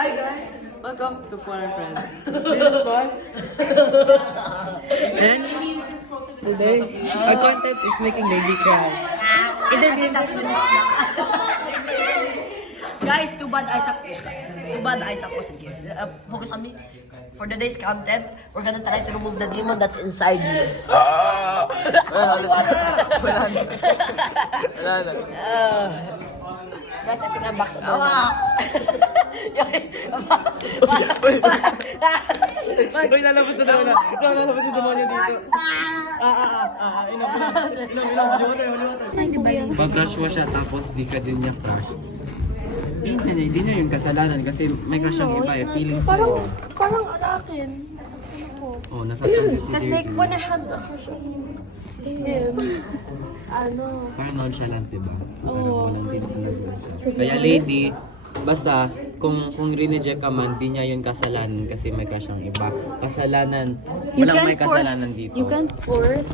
Hi guys! Welcome to Foreign Friends. This is Paul. And today, our content is making lady cry. Interview that's finished na. Guys, too bad Isaac wasn't here. Focus on me. For today's content, we're gonna try to remove the demon that's inside me. Wala na. Guys, I think I'm back to normal. Uy, lalabas na daw na. Lalabas yung demonyo dito. Inom. Pag-crush mo siya tapos di ka din niya crush. Di niya yung kasalanan kasi may crush ang iba eh. Feelings Parang akin. Nasaktan ako. Oh, nasaktan si Kasi when I had a crush on him, parang nonchalant, diba? Parang Oo. walang tinutulog. Kaya lady, basta kung rineject ka man, di niya yun kasalanan kasi may crush ang iba. Kasalanan, walang may kasalanan dito. You can't force